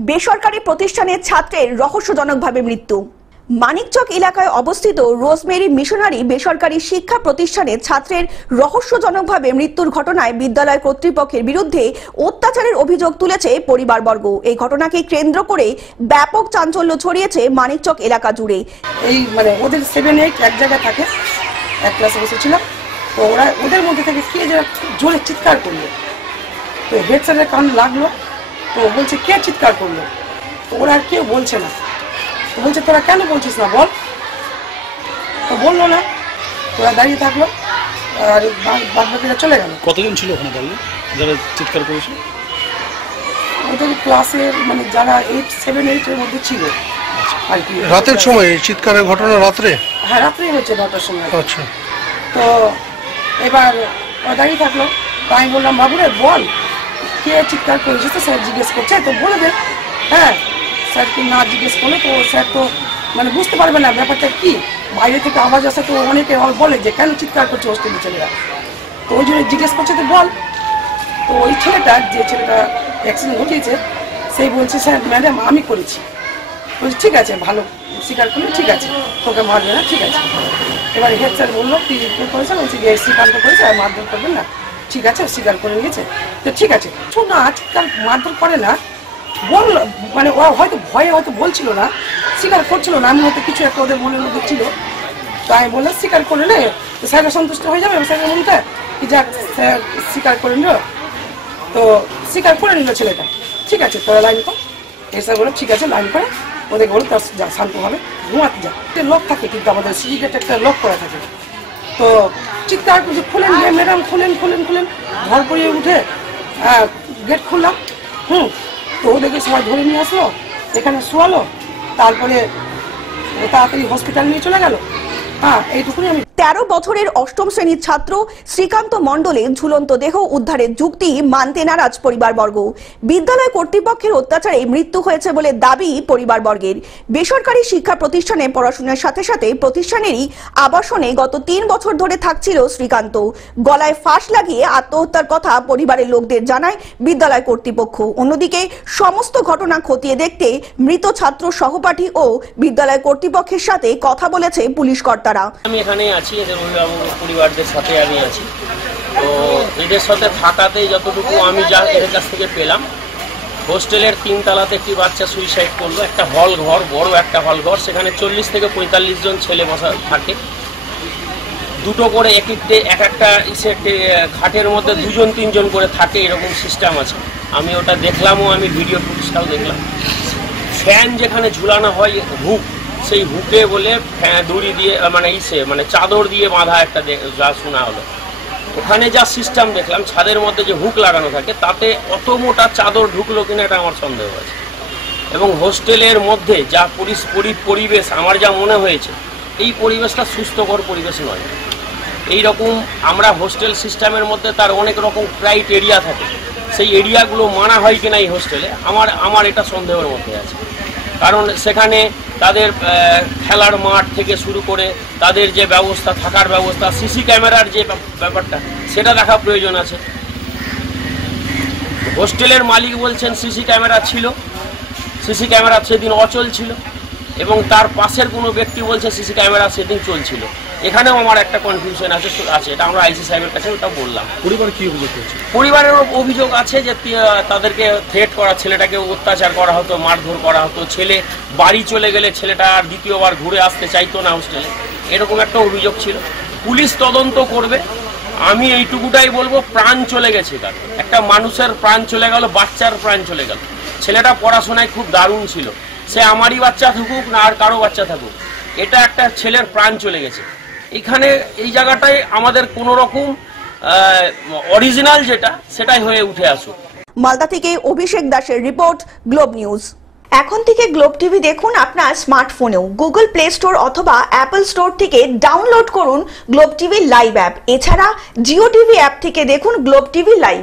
বেসরকারি প্রতিষ্ঠানের ছাত্রের রহস্যজনকভাবে মৃত্যু। মানিকচক এলাকায় অবস্থিত রোজমেরি মিশনারি বেসরকারি শিক্ষা প্রতিষ্ঠানের ছাত্রের রহস্যজনকভাবে মৃত্যুর ঘটনায় বিদ্যালয় কর্তৃপক্ষের বিরুদ্ধে অত্যাচারের অভিযোগ তুলেছে পরিবারবর্গ। এই ঘটনাকে কেন্দ্র করে ব্যাপক চাঞ্চল্য ছড়িয়েছে মানিকচক এলাকা জুড়ে। এই ওদের 7-8 এক জায়গায় থাকে, এক ক্লাসে বসেছিলাম, তো ওদের মধ্যে থেকে কে যারা জোরে চিৎকার করলো, তো হেড স্যারের কান লাগলো, তো বলছে কে চিৎকার করলো, তো ওরা আর কেউ বলছে না, তো বলছে তোরা কেন বলছিস না বল, তো বললো না, তোরা দাঁড়িয়ে থাকলো আর বাদ বাকিরা চলে গেল। কতজন ছিল ওখানে দাঁড়িয়ে যারা চিৎকার করেছে? ওদের ক্লাসের যারা 7-8 এর মধ্যে ছিল আর কি। রাতের সময় চিৎকারের ঘটনা রাত্রে? হ্যাঁ, রাত্রেই হচ্ছে 9টার সময়। আচ্ছা, তো এবার ওরা দাঁড়িয়ে থাকলো, তো আমি বললাম বাবুরে বল কে চিৎকার করেছে, তো স্যার জিজ্ঞেস করছে, তো বলে দেন। হ্যাঁ, স্যারকে না জিজ্ঞেস করলে তো স্যার তো বুঝতে পারবে না ব্যাপারটা কি, বাইরে থেকে আওয়াজ আসে, তো অনেকে বলে যে কেন চিৎকার করছে হোস্টেলের ছেলেরা, তো ওই জন্য জিজ্ঞেস করছে, তো বল। তো ওই ছেলেটা, যে ছেলেটা অ্যাক্সিডেন্ট ঘটিয়েছে, সেই বলছে স্যার ম্যাডাম আমি করেছি। বলছি ঠিক আছে, ভালো স্বীকার করলে ঠিক আছে, তোকে মারবে না, ঠিক আছে। এবার হেড স্যার বললো তুই করেছে, বলছি যে শ্রীকান্ত করেছে আর মারধর করবেন না, ঠিক আছে, স্বীকার করে নিয়েছে, তো ঠিক আছে। শোন না, আজকাল মারধর করে না, বললো ওরা হয়তো ভয়ে হয়তো বলছিল না, স্বীকার করছিল না, আমি হয়তো কিছু একটা ওদের মনের মধ্যে ছিল, তো আমি বললাম স্বীকার করে নে, তো স্যাররা সন্তুষ্ট হয়ে যাবে স্যারের মনটা কি, যাক স্যার স্বীকার করে নিল, তো স্বীকার করে নিল ছেলেটা, ঠিক আছে তোরা লাইন কর। এসে বলো ঠিক আছে লাইন করে, ওদেরকে বলো তার যা শান্ত হবে, ঘুমাতে যা। লক থাকে কিন্তু আমাদের সিজি গেটে একটা লক করা থাকে, তো চিৎকার করছে খুলেন ম্যাডাম খুলেন খুলেন খুলেন, ঘর করিয়ে উঠে গেট খুললাম। তো ওদেরকে সবাই ধরে নিয়ে আসলো, এখানে শোয়ালো, তারপরে তাড়াতাড়ি হসপিটাল নিয়ে চলে গেল। হ্যাঁ, এইটুকুনি। আমি 13 বছরের অষ্টম শ্রেণীর ছাত্র শ্রীকান্ত মণ্ডলের ঝুলন্ত দেহ উদ্ধারের যুক্তি মানতে নারাজ পরিবারবর্গ। বিদ্যালয় কর্তৃপক্ষের অত্যাচারে মৃত্যু হয়েছে বলে দাবি পরিবারবর্গের। বেসরকারি শিক্ষা প্রতিষ্ঠানে পড়াশোনার সাথে সাথে প্রতিষ্ঠানেরই আবাসনে গত 3 বছর ধরে থাকছিল শ্রীকান্ত। গলায় ফাঁস লাগিয়ে আত্মহত্যার কথা পরিবারের লোকদের জানায় বিদ্যালয় কর্তৃপক্ষ। অন্যদিকে সমস্ত ঘটনা খতিয়ে দেখতে মৃত ছাত্র সহপাঠী ও বিদ্যালয় কর্তৃপক্ষের সাথে কথা বলেছে পুলিশ কর্তারা। আমি এখানে আছি, এদের অভিভাবক পরিবারদের সাথে আমি আছি। তো এদের সাথে থাকাতে যতটুকু আমি যা এদের কাছ থেকে পেলাম, হোস্টেলের 3 তলাতে একটি বাচ্চা সুইসাইড করলো, একটা হল ঘর, বড় একটা হল ঘর, সেখানে 40 থেকে 45 জন ছেলে বসা থাকে, দুটো করে এক একটা খাটের মধ্যে 2-3 জন করে থাকে, এরকম সিস্টেম আছে। আমি ওটা দেখলামও, আমি ভিডিও ফুটেজটাও দেখলাম। ফ্যান যেখানে ঝুলানো হয় হুক, সেই হুকে বলে দড়ি দিয়ে চাদর দিয়ে বাঁধা একটা যা শোনা হলো। ওখানে যা সিস্টেম দেখলাম, ছাদের মধ্যে যে হুক লাগানো থাকে, তাতে অত মোটা চাদর ঢুকলো কিনা এটা আমার সন্দেহ আছে। এবং হোস্টেলের মধ্যে যা পরিবেশ আমার যা মনে হয়েছে, এই পরিবেশটা সুস্থকর পরিবেশ নয়। এই রকম আমরা হোস্টেল সিস্টেমের মধ্যে তার অনেক রকম ক্রাইটেরিয়া থাকে, সেই এরিয়াগুলো মানা হয় কিনা এই হোস্টেলে আমার এটা সন্দেহের মধ্যে আছে। কারণ সেখানে তাদের খেলার মাঠ থেকে শুরু করে তাদের যে ব্যবস্থা, থাকার ব্যবস্থা, সিসি ক্যামেরার যে ব্যাপারটা, সেটা দেখা প্রয়োজন আছে। হোস্টেলের মালিক বলছেন সিসি ক্যামেরা ছিল, সিসি ক্যামেরা সেদিন অচল ছিল, এবং তার পাশের কোনো ব্যক্তি বলছে সিসি ক্যামেরা সেদিন চলছিল। এখানেও আমার একটা কনফিউশন আছে, এটা আমরা আইসি সাহেবের কাছে ওটা বললাম। পরিবার কি অভিযোগ করছে? পরিবারের অভিযোগ আছে যে তাদেরকে থ্রেট করা, ছেলেটাকে অত্যাচার করা হতো, মারধর করা হতো, ছেলে বাড়ি চলে গেলে ছেলেটা আর দ্বিতীয়বার ঘুরে আসতে চাইতো না হোস্টেলে, এরকম একটা অভিযোগ ছিল। পুলিশ তদন্ত করবে। আমি এইটুকুটাই বলবো, প্রাণ চলে গেছে, কারণ একটা মানুষের প্রাণ চলে গেল, বাচ্চার প্রাণ চলে গেল। ছেলেটা পড়াশোনায় খুব দারুণ ছিল, সে আমারই বাচ্চা থাকুক না আর কারো বাচ্চা থাকুক, এটা একটা ছেলের প্রাণ চলে গেছে। এখানে এই জায়গাটায় আমাদের কোন রকম অরিজিনাল যেটা, সেটাই হয়ে উঠে আসুক। মালদা থেকে অভিষেক দাসের রিপোর্ট, গ্লোব নিউজ। এখন থেকে গ্লোব টিভি দেখুন আপনার স্মার্টফোনেও। গুগল প্লে স্টোর অথবা অ্যাপল স্টোর থেকে ডাউনলোড করুন গ্লোব টিভি লাইভ অ্যাপ। এছাড়া জিও টিভি অ্যাপ থেকে দেখুন গ্লোব টিভি লাইভ।